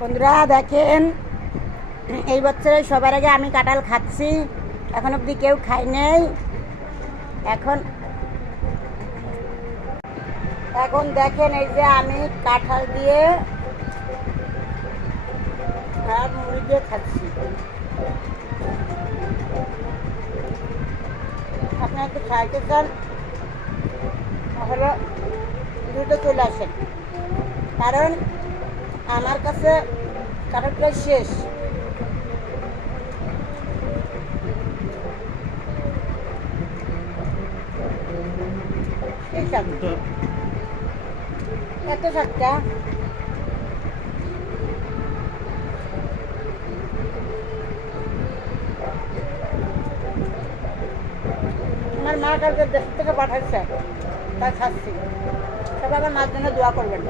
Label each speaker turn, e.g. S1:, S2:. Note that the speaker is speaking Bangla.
S1: বন্ধুরা, দেখেন, এই বছরে সবার আগে আমি কাঁঠাল খাচ্ছি। এখন অবধি কেউ খাই নেই। এখন এখন দেখেন এই যে আমি কাঁঠাল দিয়ে আর মুড়ি দিয়ে খাচ্ছি। আপনারা একটু খাইতে চান, তাহলে দ্রুত চলে আসেন। কারণ আমার কাছে কাঠের প্রায় শেষ। এত শাকটা আমার মা কালকে দেশ থেকে পাঠাচ্ছে তাই খাচ্ছি সবাই আমার মার জন্য দোয়া করবেন।